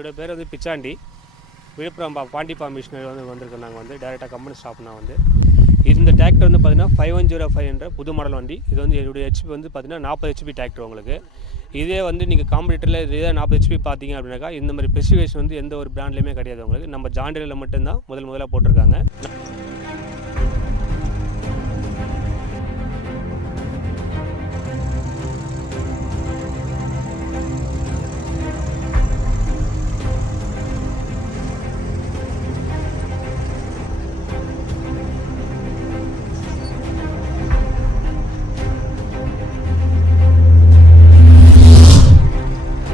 என்னோடய பேர் வந்து பிச்சாண்டி. விழுப்புரம் பாண்டிப்பா மிஷினரி வந்திருக்கோம். நாங்கள் வந்து டேரெக்டாக கம்பெனி ஸ்டாஃப்னா வந்து இந்த டிராக்டர் வந்து பார்த்தீங்கன்னா 5105 என்ற புது மாடல் வண்டி. இது வந்து என்னுடைய ஹெச்பி வந்து பார்த்தீங்கன்னா 40 ஹெச்பி டிராக்டர் உங்களுக்கு. இதே வந்து நீங்கள் காம்படிட்டரில் இதே 40 ஹெச்பி பார்த்தீங்க அப்படின்னாக்கா இந்த மாதிரி ஸ்பெசிஃபிகேஷன் வந்து எந்த ஒரு பிராண்ட்லேயுமே கிடையாது உங்களுக்கு. நம்ம ஜான் டீரில் மட்டும்தான் முதலாக போட்டிருக்காங்க.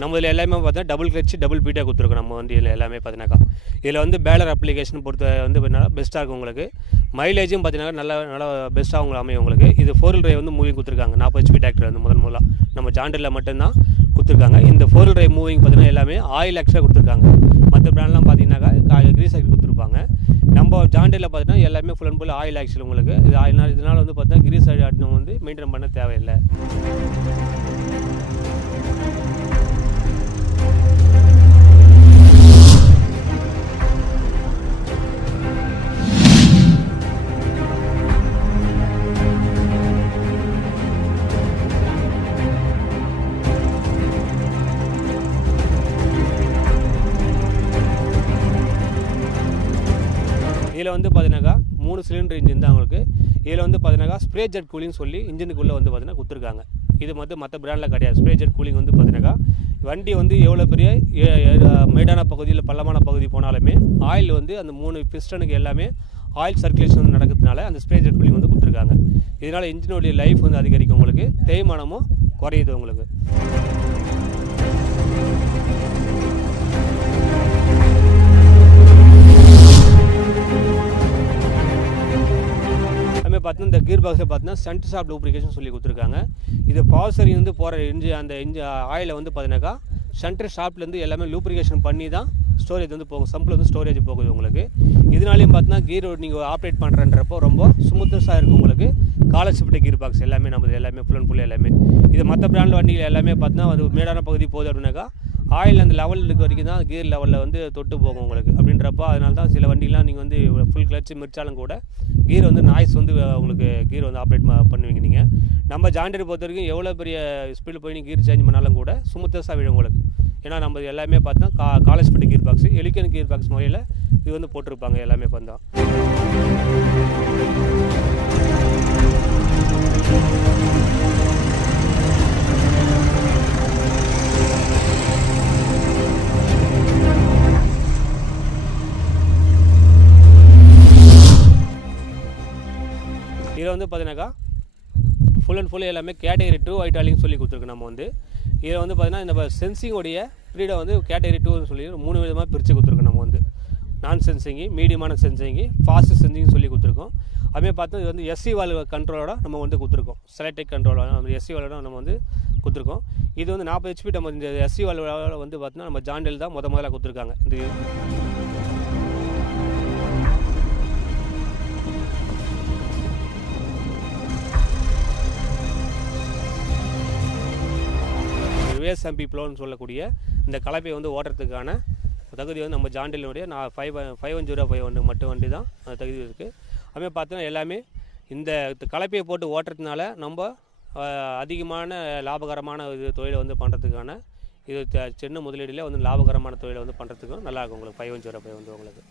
நம்ம இதில் எல்லாமே பார்த்தீங்கன்னா டபுள் கிளச் டபுள் பீட்டாக கொடுத்துருக்கோம். நம்ம வண்டியில் எல்லாமே பார்த்தீங்கன்னாக்கா இதில் வந்து பேலர் அப்ளிகேஷன் பொறுத்த வந்து பார்த்தீங்கன்னா பெஸ்ட்டாக இருக்கும் உங்களுக்கு. மைலேஜும் பார்த்தீங்கன்னா நல்லா பெஸ்ட்டாக உங்களுக்கு அமையும் உங்களுக்கு. இது 4 டிரைவ் வந்து மூவிங் கொடுத்துருக்காங்க. 40 ஹெச்பி டிராக்டர் வந்து முதலாக நம்ம ஜாண்டரில் மட்டும்தான் கொடுத்துருக்காங்க. இந்த 4 டிரைவ் மூவிங் பார்த்தீங்கன்னா எல்லாமே ஆயில் எக்ஸ்ட்ரா கொடுத்துருக்காங்க. மற்ற பிராண்ட்லாம் பார்த்தீங்கன்னாக்கா கிரீஸ் ஆக்சில் கொடுத்துருப்பாங்க. நம்ம ஜாண்டரில் பார்த்தீங்கன்னா எல்லாமே full and full oil axial உங்களுக்கு. இதனால் வந்து பார்த்தீங்கன்னா கிரீஸ் ஆக்சில் வந்து மெயின்டைன் பண்ண தேவையில்லை. இதில் வந்து பார்த்தீங்கன்னாக்கா 3 சிலிண்டர் இன்ஜின் தான் உங்களுக்கு. இதில் வந்து பார்த்தீங்கன்னாக்கா ஸ்ப்ரே ஜெட் கூலிங் சொல்லி இன்ஜினுக்குள்ளே வந்து பார்த்தீங்கன்னா கொடுத்துருக்காங்க. இது வந்து மற்ற பிராண்டில் கிடையாது. ஸ்ப்ரே ஜெட் கூலிங் வந்து பார்த்தீங்கன்னாக்கா வண்டி வந்து எவ்வளோ பெரிய மேடான பகுதியில் பள்ளமான பகுதி போனாலுமே ஆயில் வந்து அந்த 3 பிஸ்டனுக்கு எல்லாமே ஆயில் சர்க்குலேஷன் வந்து நடக்கிறதுனால அந்த ஸ்ப்ரே ஜெட் கூலிங் வந்து கொடுத்துருக்காங்க. இதனால் இன்ஜினுடைய லைஃப் வந்து அதிகரிக்கும் உங்களுக்கு. தேய்மானமும் குறையுது உங்களுக்கு. பார்த்தீங்கன்னா இந்த கீர் பாக்ஸில் பார்த்தீங்கன்னா சென்டர் ஷாஃப்ட் லூப்ரிகேஷன் சொல்லி கொடுத்துருக்காங்க. இது பவர் ஸ்டீரிங் வந்து போகிற ஆயிலை வந்து பார்த்தீங்கன்னாக்கா சென்டர் ஷாஃப்ட்லேருந்து எல்லாமே லூப்ரிகேஷன் பண்ணி தான் ஸ்டோரேஜ் வந்து போகும். சம்பிள் வந்து ஸ்டோரேஜ் போகுது உங்களுக்கு. இதனாலையும் பார்த்தீங்கன்னா கீர் நீங்கள் ஆப்ரேட் பண்ணுறன்றப்போ ரொம்ப ஸ்மூத்தஸாக இருக்கும் உங்களுக்கு. காலர் ஷிஃப்ட் கீர் பாக்ஸ் எல்லாமே நமது எல்லாமே ஃபுல் அண்ட் ஃபுல் எல்லாமே. இது மற்ற பிராண்ட் வண்டிகள் எல்லாமே பார்த்தீங்கன்னா அது மேடான பகுதி போகுது அப்படின்னாக்கா ஆயில் அந்த லெவல் இருக்க வரைக்கும் தான் கீர் லெவலில் வந்து தொட்டு போகும் உங்களுக்கு. அப்படின்றப்போ அதனால தான் சில வண்டிலாம் நீங்கள் வந்து ஃபுல் கிளச்சு மிரிச்சாலும் கூட கீர் வந்து நாய்ஸ் வந்து உங்களுக்கு கீர் வந்து ஆப்ரேட் பண்ணுவீங்க நீங்கள். நம்ம ஜாண்டரி பொறுத்த வரைக்கும் எவ்வளோ பெரிய ஸ்பீடில் போய் நீங்கள் கீர் சேஞ்ச் பண்ணாலும் கூட ஸ்மூத்தஸாக விழும் உங்களுக்கு. ஏன்னா நம்ம எல்லாமே பார்த்தா காலேஜ் பட்டி கீர் பாக்ஸ் எலிக்கன் கீர் பாக்ஸ் முறையில் இது வந்து போட்டிருப்பாங்க எல்லாமே பார்த்தா. இதில் வந்து பார்த்தீங்கன்னாக்கா ஃபுல் அண்ட் ஃபுல் எல்லாமே கேட்டகரி 2 ஐட்டாலின்னு சொல்லி கொடுத்துருக்கு. நம்ம வந்து இதில் வந்து பார்த்தீங்கன்னா இந்த சென்சிங்கோடைய பீரியடை வந்து கேட்டகரி 2ன்னு சொல்லி 3 விதமாக பிரித்து கொடுத்துருக்கோம். நம்ம வந்து நான் சென்சிங்கு, மீடியமான சென்சிங்கு, ஃபாஸ்ட் சென்சிங் சொல்லி கொடுத்துருக்கோம். அதுமாதிரி பார்த்தா இது வந்து எஸ்சி வால்வ் கண்ட்ரோலோட நம்ம வந்து கொடுத்துருக்கோம். செலக்டிக் கண்ட்ரோலோட எஸ்சி வால்வோட நம்ம வந்து கொடுத்துருக்கோம். இது வந்து 40 ஹெச்பி நம்ம இந்த எஸ்சி வால்வோட வந்து பார்த்தீங்கன்னா நம்ம ஜாண்டில் தான் முதல்ல கொடுத்துருக்காங்க. இந்த ரிவேர்ஸ் ப்ளோன்னு சொல்லக்கூடிய இந்த கலப்பையை வந்து ஓட்டுறதுக்கான தகுதி வந்து நம்ம ஜாண்டிலுடைய 5105 மட்டும் வண்டி தான் அந்த தகுதி இருக்குது. அதுமாதிரி பார்த்தோன்னா எல்லாமே இந்த கலப்பையை போட்டு ஓட்டுறதுனால நம்ம அதிகமான லாபகரமான இது தொழிலை வந்து பண்ணுறதுக்கான இது சின்ன முதலீடில் வந்து லாபகரமான தொழிலை வந்து பண்ணுறதுக்கும் நல்லாயிருக்கும் உங்களுக்கு 5105 வந்து உங்களுக்கு.